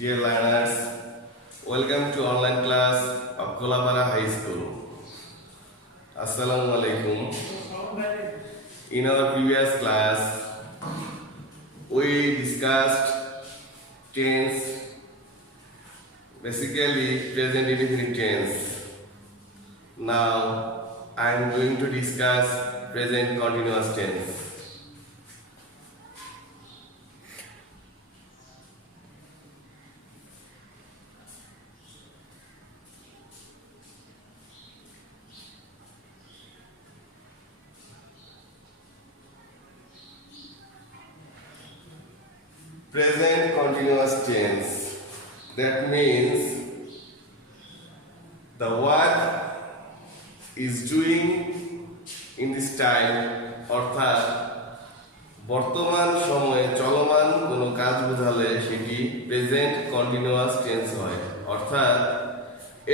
Dear learners, welcome to online class of Kolabara High School. Assalamu alaikum. In our previous class, we discussed tense, basically present indefinite tense. Now, I am going to discuss present continuous tense. Present continuous tense. That means the word is doing in this time, অর্থাৎ বর্তমান সময়ে চলমান কোনো কাজ বোঝালে সেটি present continuous tense হয়। অর্থাৎ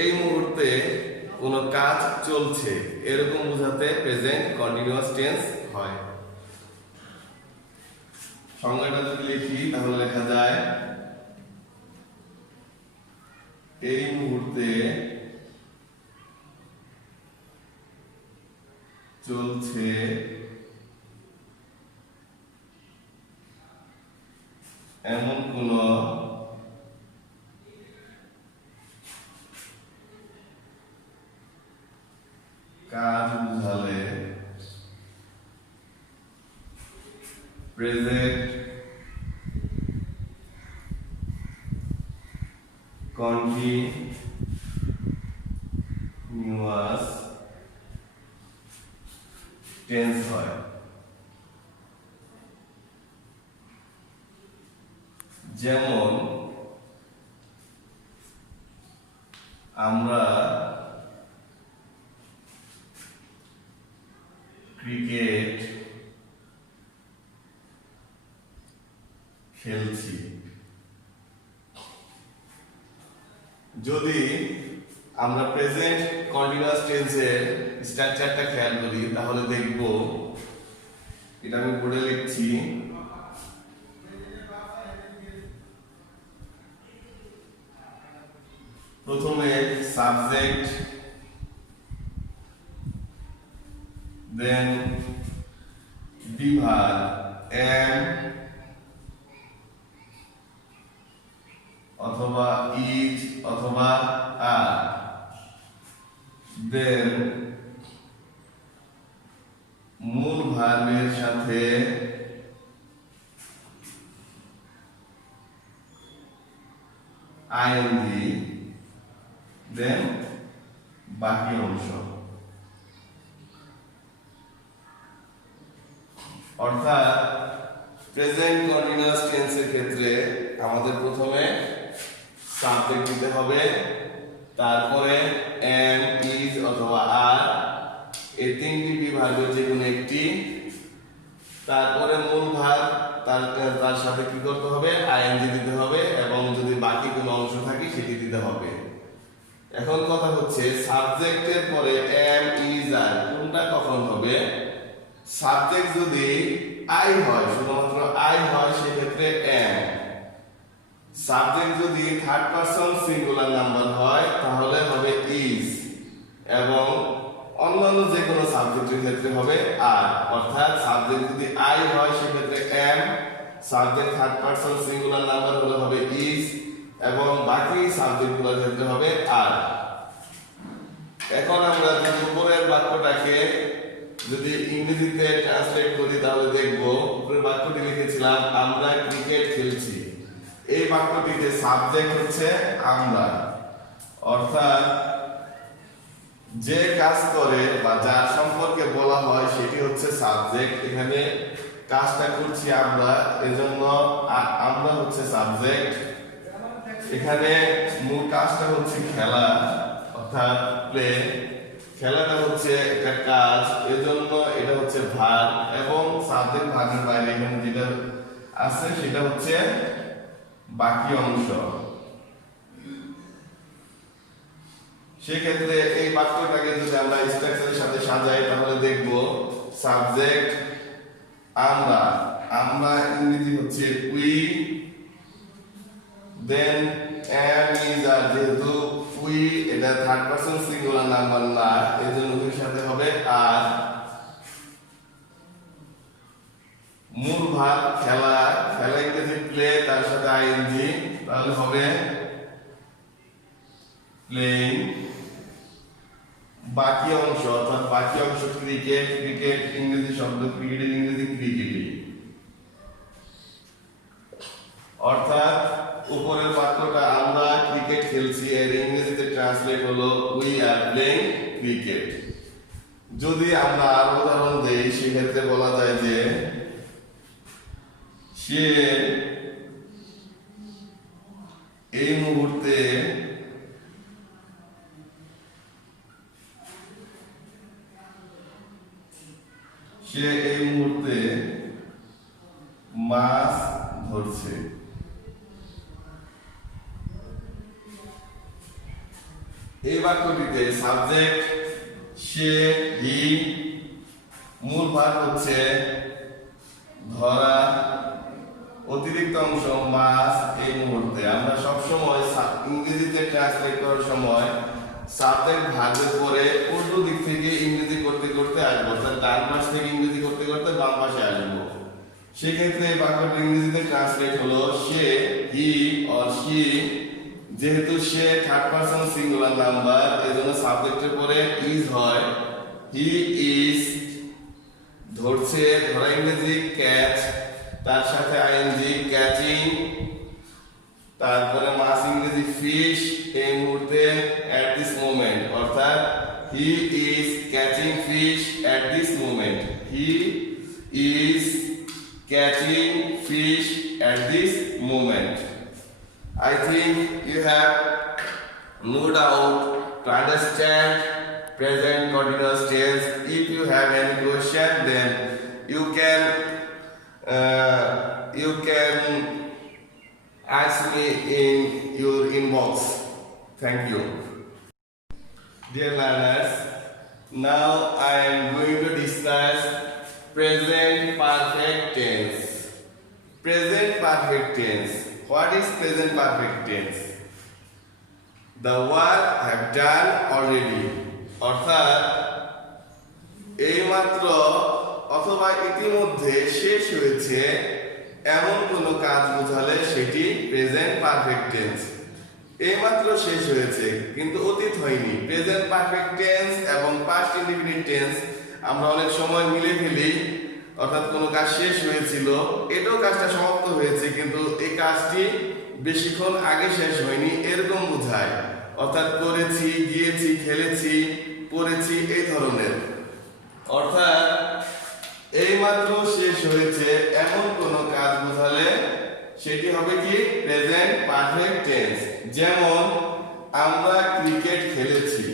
এই মুহূর্তে কোনো কাজ চলছে এরকম বোঝাতে প্রেজেন্ট কন্টিনিউয়াস টেন্স হয়। সংজ্ঞাটা যদি লিখি তাহলে লেখা যায় এই মুহূর্তে চলছে এমন কোন কাজ বোঝালে present continuous tense হয়। যেমন আমরা ক্রিকেট খেলছি। যদি আমরা প্রেজেন্ট কন্টিনিউয়াস টেন্সের স্ট্রাকচারটা খেয়াল করি তাহলে দেখব, এটা আমি বোর্ডে লিখছি, প্রথমে সাবজেক্ট, দেন বিভাগ এম অথবা ইজ অথবা আর, দেন মূল ভার্বের সাথে আইএনজি, দেন বাকি অংশ। অর্থাৎ প্রেজেন্ট কন্টিনিউয়াস টেন্সের ক্ষেত্রে আমাদের প্রথমে সাবজেক্ট দিতে হবে, তারপরে এম, ইজ অথবা আর, এই তিনটি বিভাগের যে কোনো একটি, তারপরে মূল ভাগ, তার সাথে কি করতে হবে, আইএনজি দিতে হবে, এবং যদি বাকি কোনো অংশ থাকে সেটি দিতে হবে। এখন কথা হচ্ছে সাবজেক্টের পরে এম, ইজ, আর কোনটা কখন হবে? সাবজেক্ট যদি আই হয়, শুধুমাত্র আই হয়, সেক্ষেত্রে এম। সাবজেক্ট যদি থার্ড পারসন সিঙ্গুলার নাম্বার হয় তাহলে হবে ইজ, এবং অন্যান্য যে কোনো সাবজেক্টের ক্ষেত্রে হবে আর। অর্থাৎ সাবজেক্ট যদি আই হয় সেক্ষেত্রে am, subject third person singular number হলে হবে ইজ, এবং বাকি সাবজেক্টগুলোর ক্ষেত্রে হবে আর। এখন আমরা যদি উপরের বাক্যটাকে যদি ইংরেজিতে ট্রান্সলেট করি তাহলে দেখব, উপরের বাক্যটি লিখেছিলাম আমরা ক্রিকেট খেলছি। এই বাক্যটিতে সাবজেক্ট হচ্ছে আমরা, অর্থাৎ যে কাজ করে বা যার সম্পর্কে বলা হয় সেটি হচ্ছে সাবজেক্ট। এখানে কাজটা করছি আমরা, এজন্য আমরা হচ্ছে সাবজেক্ট। এখানে মূল কাজটা হচ্ছে খেলা, অর্থাৎ প্লে। খেলাটা হচ্ছে একটা কাজ, এজন্য এটা হচ্ছে ভার্ব, এবং সাবজেক্ট ভার্বের বাইরে এখানে যেটা আছে সেটা হচ্ছে বাকি অংশ। সেক্ষেত্রে এই বাক্যটাকে যদি আমরা স্ট্রাকচারের সাথে সাজাই তাহলে দেখব সাবজেক্ট আমরা, আমরা ইংরেজি হচ্ছে উই, দেন এম ইজ আর, যেহেতু উই এটা থার্ড পারসন সিঙ্গুলার নাম্বার না, এজন্য উই সাথে হবে আর। মূল ভাগ খেলা, খেলা ইংরেজি প্লে, তার সাথে আইএনজি, তাহলে হবে প্লেইং। বাকি অংশ অর্থাৎ বাকি অংশ ক্রিকেট, ক্রিকেট ইংরেজি শব্দ, ক্রিকেটের ইংরেজি ক্রিকেটই, অর্থাৎ উপরের বাক্যটা আমরা ক্রিকেট খেলছি এর ইংরেজিতে ট্রান্সলেট হলো উই আর প্লেইং ক্রিকেট। যদি আমরা আরো উদাহরণ দেই সেক্ষেত্রে বলা যায় যে সে এই মুহূর্তে মাছ ধরছে। এই বাক্যটিতে সাবজেক্ট সে, হি, মূল ভাগ হচ্ছে ধরা, অতিরিক্ত অংশ মাছ। এই মুহূর্তে আমরা সবসময় ইংরেজিতে ট্রান্সলেট করার সময় সাবজেক্ট ভার্বের পরে উল্টো দিক থেকে ইংরেজি করতে করতে আসবো, অর্থাৎ ডান পাশ থেকে ইংরেজি করতে করতে বাম পাশে আসবো। সেক্ষেত্রে এই বাক্যটি ইংরেজিতে ট্রান্সলেট হলো সে, হি অর শি। যেহেতু সে থার্ড পারসন সিঙ্গুলার নাম্বার, এজন্য সাবজেক্টের পরে ইজ হয়। হি ইজ ধরছে, ধরা ইংরেজি ক্যাচ, তার সাথে আইএনজি ক্যাচিং, তারপরে মাছ ইংরেজি ফিশ। এই মুহূর্তে এট দিস মোমেন্ট, অর্থাৎ he is catching fish at this moment. He is catching fish at this moment. I think you have no doubt to understand present continuous tense. If you have any question, then you can ask me in your inbox. Thank you. Dear learners, now I am going to discuss present perfect tense. Present perfect tense. What is present perfect tense? The work have done already. অর্থাৎ এইমাত্র অথবা ইতিমধ্যে শেষ হয়েছে এমন কোনো কাজ বোঝালে সেটি প্রেজেন্ট পারফেক্ট টেন্স। এইমাত্র শেষ হয়েছে কিন্তু অতীত হয়নি। প্রেজেন্ট পারফেক্ট টেন্স এবং পাস্ট ইনডিফিনিট টেন্স আমরা অনেক সময় মিলে ফেলি, অর্থাৎ কোনো কাজ শেষ হয়েছিল, এটাও কাজটা সমাপ্ত হয়েছে কিন্তু এই কাজটি বেশিক্ষণ আগে শেষ হয়নি, এরকম বোঝায়। অর্থাৎ করেছি, গিয়েছি, খেলেছি, পড়েছি, এই ধরনের। অর্থাৎ এইমাত্র শেষ হয়েছে এমন কোনো কাজ বোঝালে সেটি হবে কি প্রেজেন্ট পারফেক্ট টেন্স। যেমন আমরা ক্রিকেট খেলেছি,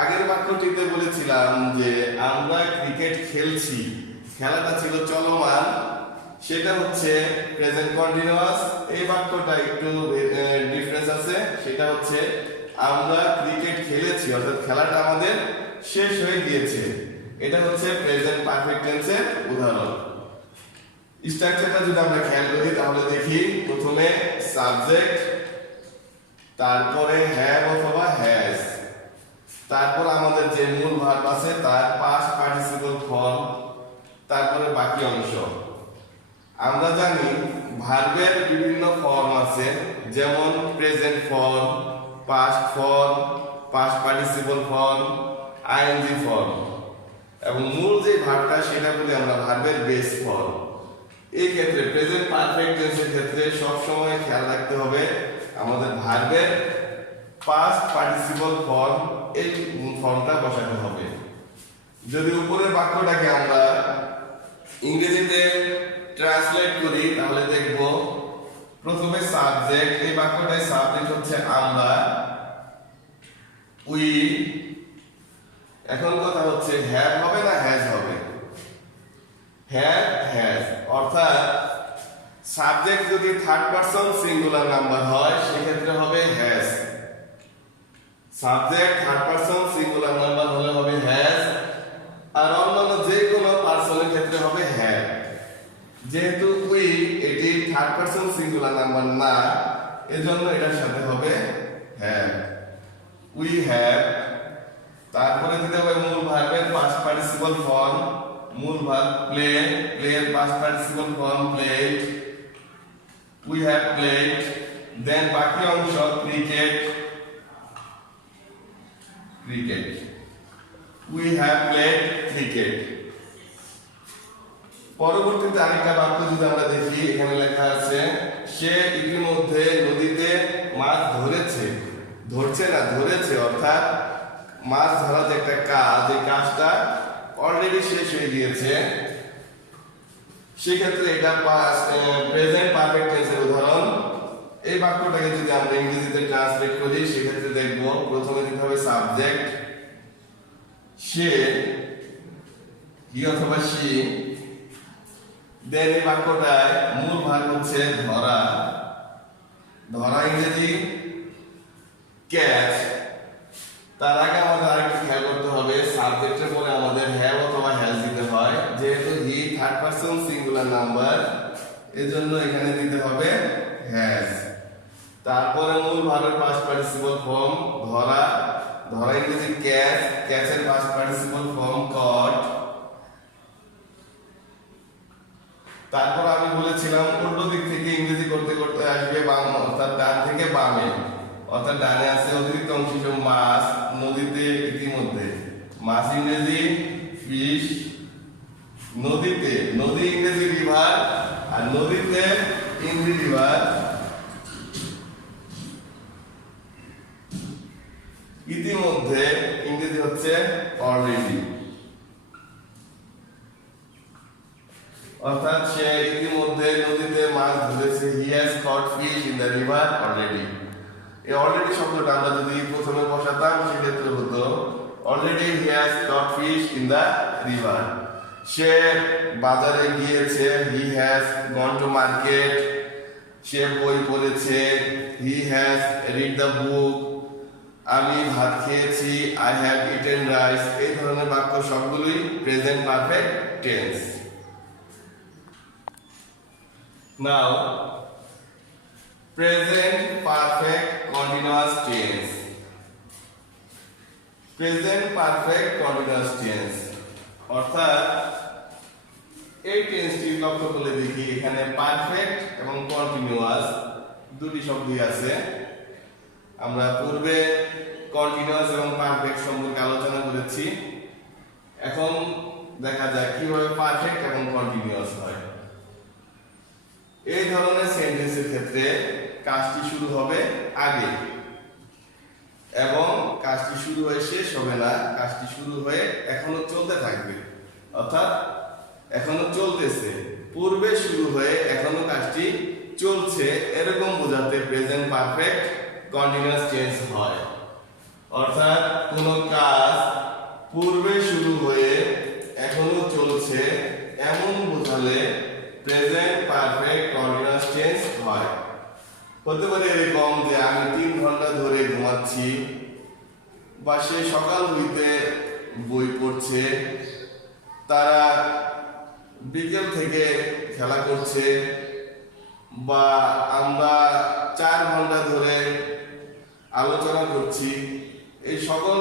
আগের বাক্যটিতে বলেছিলাম যে আমরা ক্রিকেট খেলছি, খেলাটা ছিল চলমান, সেটা হচ্ছে প্রেজেন্ট কন্টিনিউয়াস। এই বাক্যটা একটু ডিফারেন্স আছে, সেটা হচ্ছে আমরা ক্রিকেট খেলেছি, অর্থাৎ খেলাটা আমাদের শেষ হয়ে গিয়েছে। এটা হচ্ছে প্রেজেন্ট পারফেক্ট টেন্সের উদাহরণ। স্ট্রাকচারটা যদি আমরা খেয়াল করি তাহলে দেখি, প্রথমে সাবজেক্ট, তারপরে হ্যাভ অথবা হ্যাজ, তারপর আমাদের যে মূল ভার্ব আছে তার পাস্ট পার্টিসিপল ফর্ম, তারপরে বাকি অংশ। আমরা জানি ভার্বের বিভিন্ন ফর্ম আছে, যেমন present form, past form, past participle form, ING form, এবং মূল যে ভার্বটা সেটা বলি আমরা ভার্বের বেস ফর্ম। এই ক্ষেত্রে প্রেজেন্ট পারফেক্ট টেন্সের ক্ষেত্রে সব সময় খেয়াল রাখতে হবে আমাদের ভার্বের পাস্ট পার্টিসিপল ফর্ম, এই ফর্মটা বসাতে হবে। যদি উপরের বাক্যটাকে আমরা ইংরেজিতে ট্রান্সলেট করি তাহলে দেখব প্রথমে সাবজেক্ট, এই বাক্যটায় সাবজেক্ট হচ্ছে আমরা, উই। এখন কথা হচ্ছে হ্যাভ হবে না হ্যাজ হবে? Have, has. অর্থাৎ সাবজেক্ট যদি থার্ড পারসন সিঙ্গুলার নাম্বার হয় সেক্ষেত্রে হবে has. Subject third person singular number হলে হবে হ্যাজ, আর অন্যান্য যে কোনো পারসনের ক্ষেত্রে হবে হ্যাভ। যেহেতু উই এটি থার্ড পারসন সিঙ্গুলার নাম্বার না, এজন্য এটার সাথে হবে হ্যাভ। উই হ্যাভ, তারপরে দিতে হবে মূল ভার্বের পাস্ট পার্টিসিপল ফর্ম, মূল ভার্ব প্লে, প্লের past participle form played, we have played. Then বাকি অংশ cricket, cricket, we have played cricket. পরবর্তীতে আরেকটা বাক্য যদি আমরা দেখি, এখানে লেখা আছে সে ইতিমধ্যে নদীতে মাছ ধরেছে, ধরছে না ধরেছে, অর্থাৎ মাছ ধরা যে একটা কাজ, এই কাজটা অলরেডি শেষ হয়ে গিয়েছে। সেক্ষেত্রে এটা প্রেজেন্ট পারফেক্ট টেন্সের উদাহরণ। এই বাক্যটাকে যদি আমরা ইংরেজিতে ট্রান্সলেট করি, সেক্ষেত্রে দেখব প্রথমে দিতে হবে সাবজেক্ট সে, হি অথবা সি। দেন এই বাক্যটায় মূল ভার্ব হচ্ছে ধরা, ধরা ইংরেজি ক্যাচ। তার আগে আমাদের আরেকটু খেয়াল করতে হবে, সাবজেক্টের পরে আমাদের হ্যাভ অথবা হ্যাজ দিতে হয়। যেহেতু he third person singular number, এজন্য এখানে দিতে হবে হ্যাজ। তারপরে মূল ভার্বের পাস্ট পার্টিসিপল ফর্ম ধরা, ধরা ইংরেজি ক্যাচ, ক্যাচের পাস্ট পার্টিসিপল ফর্ম কট। তারপর আমি বলেছিলাম উল্টো দিক থেকে ইংরেজি করতে করতে আসবে বাম, অর্থাৎ ডান থেকে বামে, অর্থাৎ ডানে আছে অতিরিক্ত অংশ হিসেবে মাছ, নদীতে ইতিমধ্যে, মাছ ইংরেজি ফিশ, নদীতে, নদী ইংরেজি রিভার, আর নদীতে ইংরেজি রিভার, ইতিমধ্যে ইংরেজি হচ্ছে অলরেডি, অর্থাৎ সে ইতিমধ্যে নদীতে মাছ ধরেছে, he has caught fish in the river already. এই অলরেডি শব্দটা আমরা যদি প্রথমে বসাতাম, সেক্ষেত্রে হতো already he has caught fish in the river. সে বাজারে গিয়েছে, he has gone to market. সে বই পড়েছে, he has read the book. আমি ভাত খেয়েছি, আই হ্যাভ ইটেন রাইস। এই ধরনের বাক্য সবগুলোই present perfect tense. Now, present perfect continuous tense. Present perfect continuous tense অর্থাৎ এই টেন্সটি লক্ষ্য করে দেখি, এখানে পারফেক্ট এবং কন্টিনিউয়াস দুটি শব্দই আছে। আমরা পূর্বে কন্টিনিউয়াস এবং পারফেক্ট সম্পর্কে আলোচনা করেছি। এখন দেখা যায় কিভাবে পারফেক্ট এবং কন্টিনিউয়াস হয়। এই ধরনের সেন্টেন্সের ক্ষেত্রে কাজটি শুরু হবে আগে এবং কাজটি শুরু হয়ে শেষ হবে না, কাজটি শুরু হয়ে এখনো চলতে থাকবে, অর্থাৎ এখনো চলতেছে, পূর্বে শুরু হয়ে এখনো কাজটি চলছে, এরকম বোঝাতে প্রেজেন্ট পারফেক্ট কন্টিনিউয়াস টেন্স হয়। অর্থাৎ কোনো কাজ পূর্বে শুরু হয়ে এখনো চলছে এমন বোঝালে প্রেজেন্ট পারফেক্ট কন্টিনিউয়াস টেন্স হয়। হতে পারে এরকম যে আমি 3 ঘন্টা ধরে ঘুমাচ্ছি, বা সে সকাল হইতে বই পড়ছে, তারা বিকেল থেকে খেলা করছে, বা আমরা 4 ঘন্টা ধরে আলোচনা করছি। এই সকল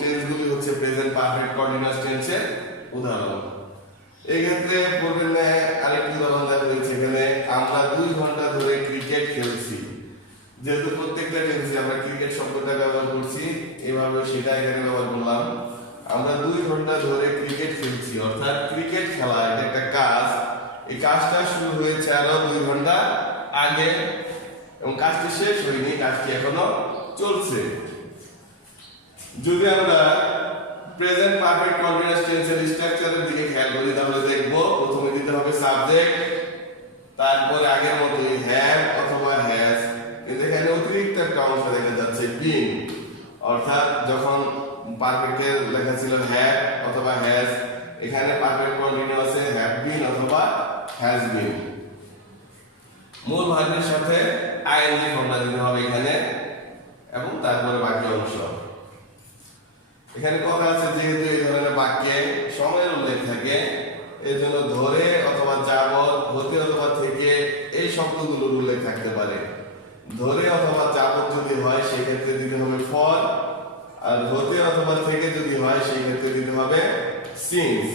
টেন্সগুলি হচ্ছে প্রেজেন্ট পারফেক্ট কন্টিনিউয়াস টেন্সের উদাহরণ। এই ক্ষেত্রে পূর্বের ন্যায় আরেকটি উদাহরণ দেওয়া হয়েছে, এখানে আমরা 2 ঘন্টা ধরে ক্রিকেট খেলছি। যেহেতু প্রত্যেকটা টেন্সে আমরা ক্রিকেট শব্দটা ব্যবহার করছি, এভাবে সেটা এখানে ব্যবহার করলাম। আমরা 2 ঘন্টা ধরে ক্রিকেট খেলছি, অর্থাৎ ক্রিকেট খেলা এটা একটা কাজ। এই কাজটা শুরু হয়েছে আরো 2 ঘন্টা আগে এবং কাজটি শেষ হয়নি, কাজটি এখনো চলছে। যদি আমরা প্রেজেন্ট পারফেক্ট কন্টিনিউয়াস টেন্সের স্ট্রাকচারের দিকে খেয়াল করি, তাহলে দেখব প্রথমে দিতে হবে সাবজেক্ট, তারপর আগের মতই হ্যাভ অথবা হ্যাজ। কিন্তু এখানে অতিরিক্ত একটা অংশ দেখা যাচ্ছে বিন, অর্থাৎ যখন পারফেক্টে লেখা ছিল হ্যাভ অথবা হ্যাজ, এখানে পারফেক্ট কন্টিনিউয়াসে হ্যাভ বিন অথবা হ্যাজ বিন। মূল ভার্বের সাথে আইএনজি ফর্মটা দিতে হবে এখানে, এবং তারপরে বাকি অংশ। এখানে কথা আছে যেহেতু এই ধরনের বাক্যে সময়ের উল্লেখ থাকে, এর জন্য ধরে অথবা যাবত, হতে অথবা থেকে এই শব্দগুলোর উল্লেখ থাকতে পারে। ধরে অথবা চাপক যদি হয় সেই ক্ষেত্রে দিতে হবে ফর, আর হতে অথবা থেকে যদি হয় সেই ক্ষেত্রে দিতে হবে সিন্স।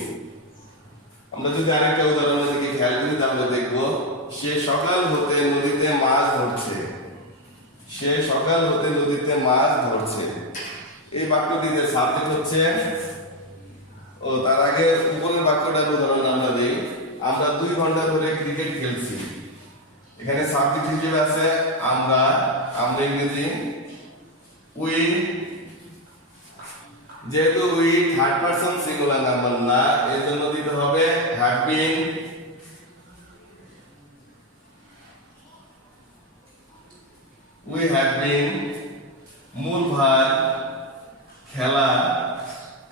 আমরা যদি আরেকটা উদাহরণের দিকে খেয়াল করি তাহলে দেখব সে সকাল হতে নদীতে মাছ ধরছে। সে সকাল হতে নদীতে মাছ ধরছে। এই বাক্যটিতে সাবজেক্ট হচ্ছে, ও তার আগে উপরের বাক্যটার উদাহরণ আমরা দিই। আমরা 2 ঘন্টা ধরে ক্রিকেট খেলছি। এখানে সাবজেক্ট হিসেবে আছে আমরা, আমরা ইংরেজি উই, যেহেতু we third person singular number না, এর জন্য দিতে হবে have been. We have been. মূল ভার খেলা,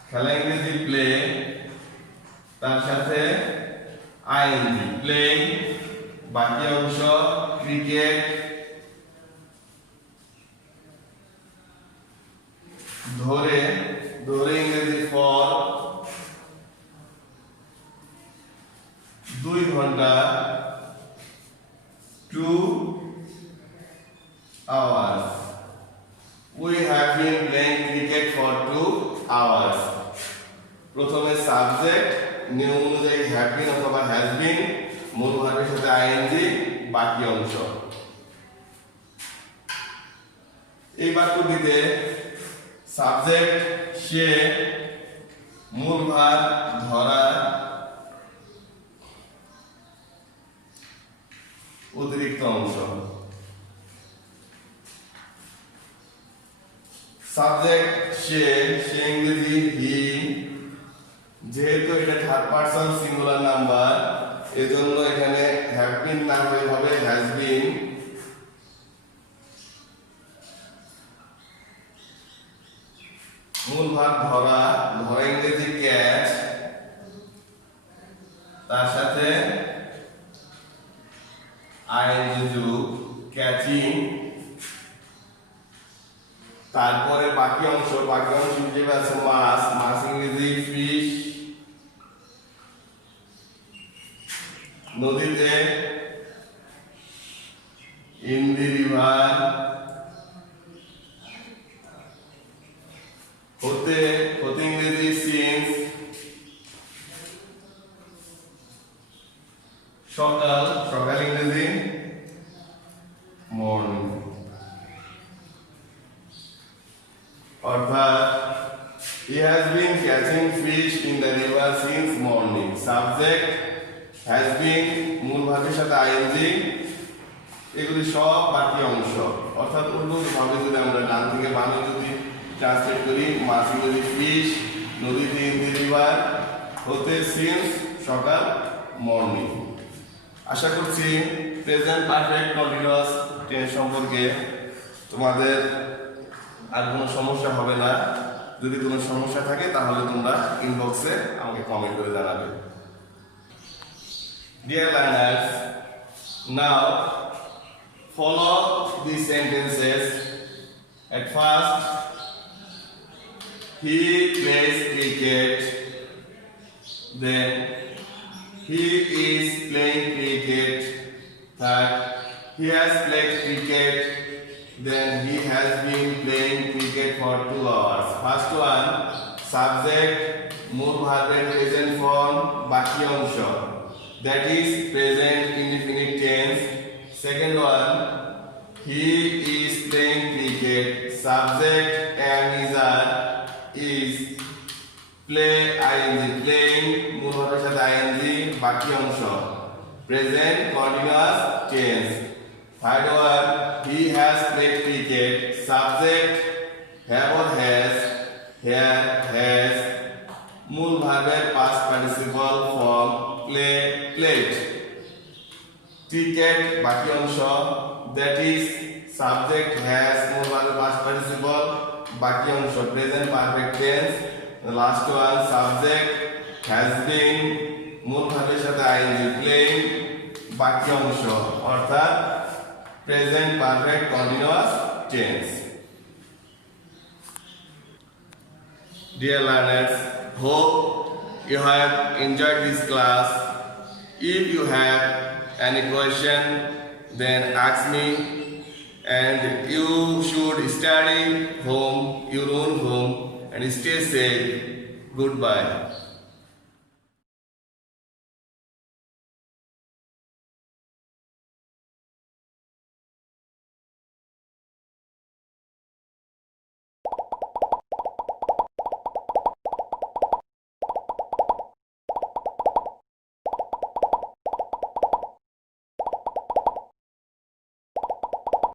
খেলা ইংরেজি প্লে, তার সাথে আইএনজি প্লেইং। বাকি অংশ ক্রিকেট। ধরে, ধরে ইংরেজি ফর। 2 ঘন্টা 2 hours. We have been playing cricket for 2 hours. প্রথমে সাবজেক্ট নিয়ম অনুযায়ী হ্যাভ বিন অথবা হ্যাজ বিন, মূল ভার্বের সাথে আইএনজি, বাকি অংশ। এই বাক্যটিতে সাবজেক্ট সে, মূল ভার্ব ধরা, অতিরিক্ত অংশ। সাবজেক্ট সে, সে ইংরেজি হি, যেহেতু এটা থার্ড পারসন সিঙ্গুলার নাম্বার এজন্য এখানে হ্যাভ বিন না হয়ে হবে হ্যাজ বিন। মূল ভার্ব ধরা, ধরা ইংরেজি ক্যাচ, তার সাথে আইএনজি যুগ ক্যাচিং। তারপরে বাকি অংশ, বাকি অংশ হিসেবে আছে মাছ, মাছ ইংরেজি ফিশ। নদীতে ইন দি রিভার। হতে, হতে ইংরেজি সিন্স। সকাল, সকাল ইংরেজি মর্নিং। অর্থাৎ he has been catching fish in the river since morning. Subject has been, মূল ভার্বের সাথে আইএনজি, এগুলি সব বাকি অংশ। অর্থাৎ অন্যভাবে যদি আমরা ডান থেকে বামে যদি ট্রান্সলেট করি, মাছ ইংরেজি ফিশ, নদীতে ইন দি রিভার, হতে সিন্স সকাল মর্নিং। আশা করছি প্রেজেন্ট পারফেক্ট কন্টিনিউয়াস টেন্স সম্পর্কে তোমাদের আর কোনো সমস্যা হবে না। যদি কোনো সমস্যা থাকে তাহলে তোমরা ইনবক্সে আমাকে কমেন্ট করে জানাবে। Dear learners, now follow these sentences. At first, he plays cricket. Then, he is playing cricket. Third, he has played cricket. Then he has been playing cricket for 2 hours. First one, subject, মূল ভার্বের present form, বাকি অংশ, that is present indefinite tense. Second one, he is playing cricket. Subject am is play ing playing, মূল ভার্বের সাথে ing, বাকি অংশ present continuous tense. Third one, he has played cricket. Subject have or has, here has, মূল ভার্বের past participle form play played. Cricket বাকি অংশ, that is subject has, মূল ভার্বের past participle, বাকি অংশ present perfect tense. The last one, subject has been, মূল ভার্বের সাথে ing playing, বাকি অংশ অর্থাৎ present perfect continuous tense. Dear learners, hope you have enjoyed this class. If you have any question, then ask me and you should study home, your own home, and stay safe. Goodbye.